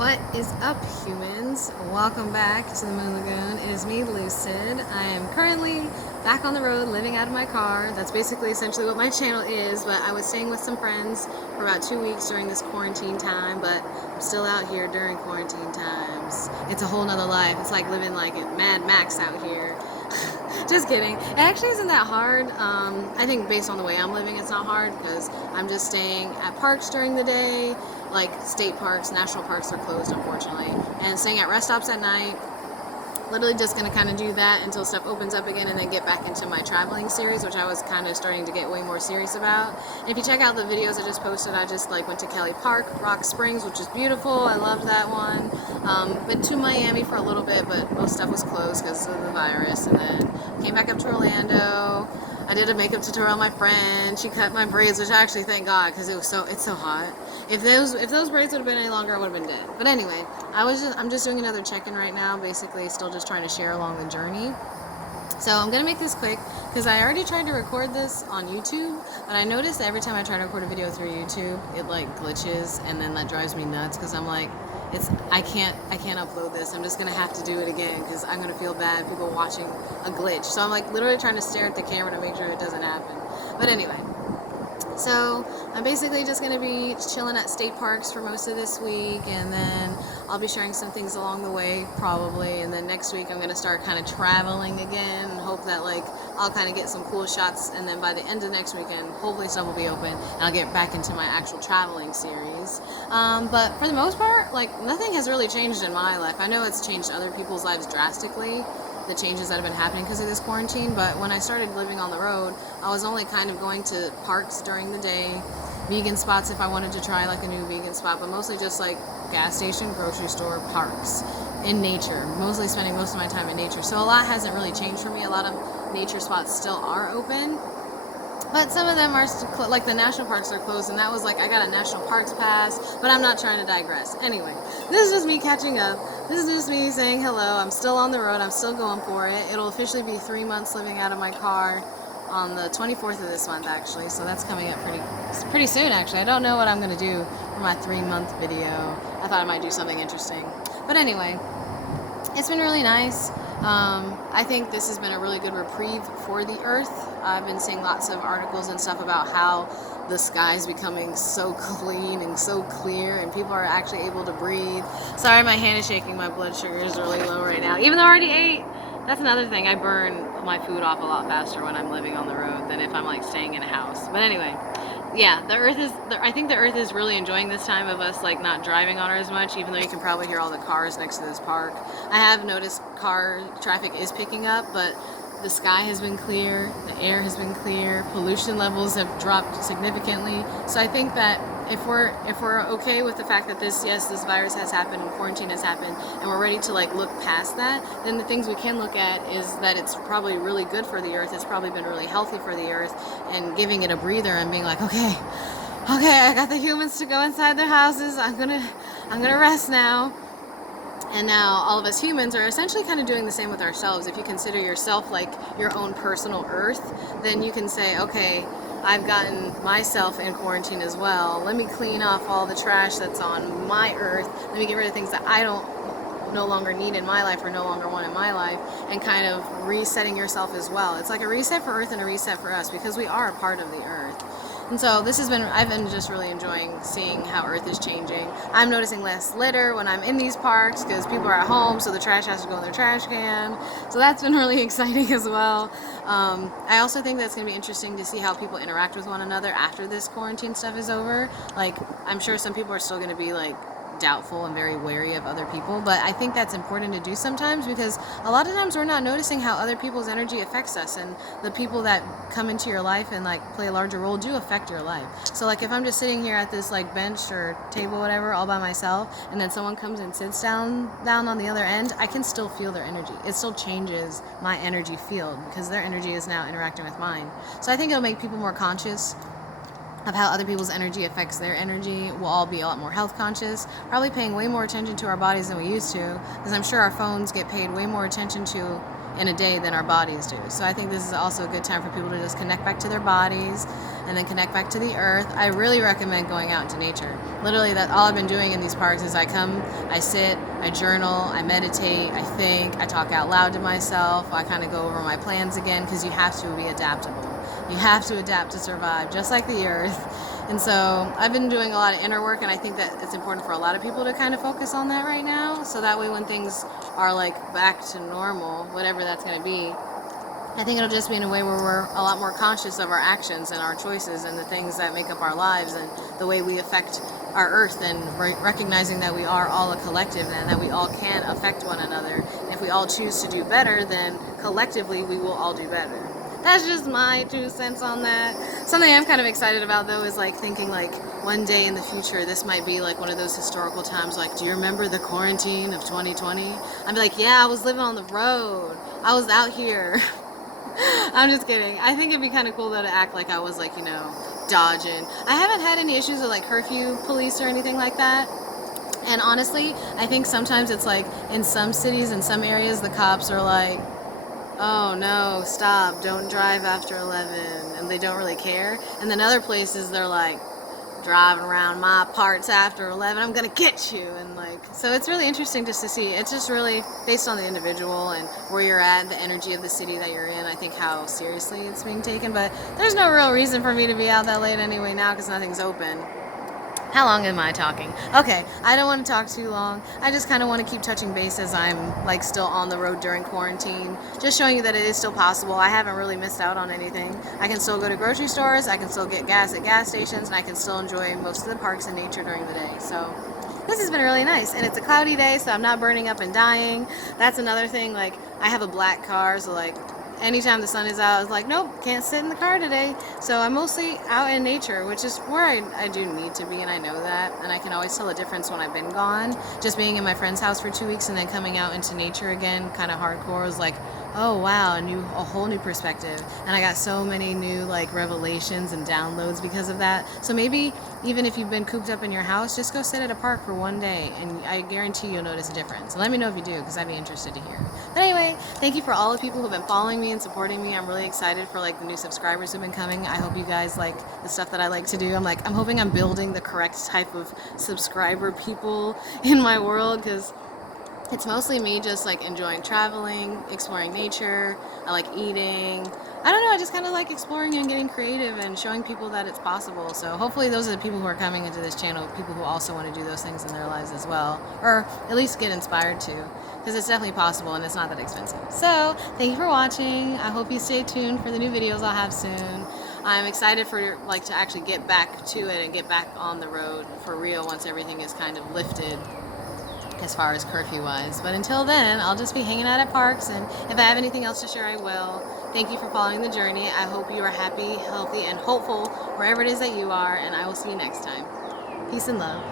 What is up, humans? Welcome back to the Moon Lagoon. It is me, Lucid. I am currently back on the road, living out of my car. That's basically essentially what my channel is, but I was staying with some friends for about 2 weeks during this quarantine time, but I'm still out here during quarantine times. It's a whole nother life. It's like living like Mad Max out here. Just kidding. It actually isn't that hard. I think based on the way I'm living, it's not hard because I'm just staying at parks during the day, like state parks, national parks are closed, unfortunately, and staying at rest stops at night. Literally just going to kind of do that until stuff opens up again and then get back into my traveling series, which I was kind of starting to get way more serious about. And if you check out the videos I just posted, I just went to Kelly Park, Rock Springs, which is beautiful. I loved that one. Been to Miami for a little bit, but most stuff was closed because of the virus. And then came back up to Orlando. I did a makeup tutorial with my friend. She cut my braids, which I actually thank God because it's so hot. If those braids would have been any longer, I would have been dead. But anyway, I'm just doing another check-in right now, basically still just trying to share along the journey. So I'm gonna make this quick because I already tried to record this on YouTube, but I noticed that every time I try to record a video through YouTube, it like glitches, and then that drives me nuts because I'm like, I can't upload this. I'm just gonna have to do it again because I'm gonna feel bad people watching a glitch. So I'm like literally trying to stare at the camera to make sure it doesn't happen. But anyway. So I'm basically just going to be chilling at state parks for most of this week, and then I'll be sharing some things along the way probably, and then next week I'm going to start kind of traveling again and hope that I'll kind of get some cool shots, and then by the end of next weekend hopefully stuff will be open and I'll get back into my actual traveling series. But for the most part, nothing has really changed in my life. I know it's changed other people's lives drastically, the changes that have been happening because of this quarantine, but when I started living on the road, I was only kind of going to parks during the day, vegan spots if I wanted to try a new vegan spot, but mostly just gas station, grocery store, parks, in nature, mostly spending most of my time in nature. So a lot hasn't really changed for me. A lot of nature spots still are open, but some of them are like the national parks are closed, and that was I got a national parks pass, but I'm not trying to digress. Anyway, this is just me catching up. This is just me saying hello. I'm still on the road. I'm still going for it. It'll officially be 3 months living out of my car on the 24th of this month, actually. So that's coming up pretty soon, actually. I don't know what I'm going to do for my 3-month video. I thought I might do something interesting. But anyway, it's been really nice. I think this has been a really good reprieve for the earth. I've been seeing lots of articles and stuff about how the sky is becoming so clean and so clear, and people are actually able to breathe. Sorry, my hand is shaking. My blood sugar is really low right now, even though I already ate. That's another thing. I burn my food off a lot faster when I'm living on the road than if I'm staying in a house. But anyway, yeah, I think the earth is really enjoying this time of us not driving on her as much, even though you can probably hear all the cars next to this park. I have noticed car traffic is picking up, but the sky has been clear, the air has been clear, pollution levels have dropped significantly. So I think that if we're okay with the fact that this virus has happened and quarantine has happened, and we're ready to look past that, then the things we can look at is that it's probably really good for the earth. It's probably been really healthy for the earth, and giving it a breather and being okay, I got the humans to go inside their houses. I'm gonna rest now. And now all of us humans are essentially kind of doing the same with ourselves. If you consider yourself your own personal earth, then you can say, okay, I've gotten myself in quarantine as well. Let me clean off all the trash that's on my earth. Let me get rid of things that I no longer need in my life or no longer want in my life, and kind of resetting yourself as well. It's like a reset for earth and a reset for us because we are a part of the earth. And so I've been just really enjoying seeing how Earth is changing. I'm noticing less litter when I'm in these parks because people are at home, so the trash has to go in their trash can. So that's been really exciting as well. I also think that's going to be interesting to see how people interact with one another after this quarantine stuff is over. I'm sure some people are still going to be doubtful and very wary of other people, but I think that's important to do sometimes because a lot of times we're not noticing how other people's energy affects us, and the people that come into your life and play a larger role do affect your life. So if I'm just sitting here at this bench or table, whatever, all by myself, and then someone comes and sits down on the other end, I can still feel their energy. It still changes my energy field because their energy is now interacting with mine. So I think it'll make people more conscious of how other people's energy affects their energy. We'll all be a lot more health conscious, probably paying way more attention to our bodies than we used to, because I'm sure our phones get paid way more attention to in a day than our bodies do. So I think this is also a good time for people to just connect back to their bodies and then connect back to the earth. I really recommend going out into nature. Literally, that's all I've been doing in these parks is I come, I sit, I journal, I meditate, I think, I talk out loud to myself, I kind of go over my plans again, because you have to be adaptable. You have to adapt to survive, just like the earth. And so I've been doing a lot of inner work, and I think that it's important for a lot of people to kind of focus on that right now, so that way when things are like back to normal, whatever that's going to be, I think it'll just be in a way where we're a lot more conscious of our actions and our choices and the things that make up our lives and the way we affect our earth, and recognizing that we are all a collective and that we all can affect one another. And if we all choose to do better, then collectively we will all do better. That's just my 2 cents on that. Something I'm kind of excited about though is like thinking like one day in the future this might be like one of those historical times, like, do you remember the quarantine of 2020? I'd be like, yeah, I was living on the road, I was out here. I'm just kidding. I think it'd be kind of cool though to act like I was like, you know, dodging. I haven't had any issues with like curfew police or anything like that. And honestly, I think sometimes it's like in some cities, in some areas, the cops are like, oh no, stop, don't drive after 11, and they don't really care. And then other places they're like, driving around my parts after 11, I'm gonna get you. And like, so it's really interesting just to see. It's just really based on the individual and where you're at, the energy of the city that you're in, I think how seriously it's being taken. But there's no real reason for me to be out that late anyway now, because nothing's open. How long am I talking? Okay, I don't want to talk too long. I just kind of want to keep touching base as I'm like still on the road during quarantine. Just showing you that it is still possible. I haven't really missed out on anything. I can still go to grocery stores, I can still get gas at gas stations, and I can still enjoy most of the parks and nature during the day. So this has been really nice, and it's a cloudy day, so I'm not burning up and dying. That's another thing. Like, I have a black car, so like anytime the sun is out, it's like, nope, can't sit in the car today. So I'm mostly out in nature, which is where I do need to be, and I know that. And I can always tell a difference when I've been gone. Just being in my friend's house for 2 weeks and then coming out into nature again, kind of hardcore, was like, oh wow, a whole new perspective. And I got so many new like revelations and downloads because of that. So maybe even if you've been cooped up in your house, just go sit at a park for one day, and I guarantee you'll notice a difference. So let me know if you do, because I'd be interested to hear. But anyway, thank you for all the people who've been following me and supporting me. I'm really excited for like the new subscribers who've been coming. I hope you guys like the stuff that I like to do. I'm hoping I'm building the correct type of subscriber people in my world, because it's mostly me just like enjoying traveling, exploring nature. I like eating. I don't know, I just kind of like exploring and getting creative and showing people that it's possible. So hopefully those are the people who are coming into this channel, people who also want to do those things in their lives as well, or at least get inspired to, because it's definitely possible and it's not that expensive. So thank you for watching. I hope you stay tuned for the new videos I'll have soon. I'm excited for like to actually get back to it and get back on the road for real once everything is kind of lifted as far as curfew wise. But until then, I'll just be hanging out at parks, and if I have anything else to share, I will. Thank you for following the journey. I hope you are happy, healthy, and hopeful wherever it is that you are, and I will see you next time. Peace and love.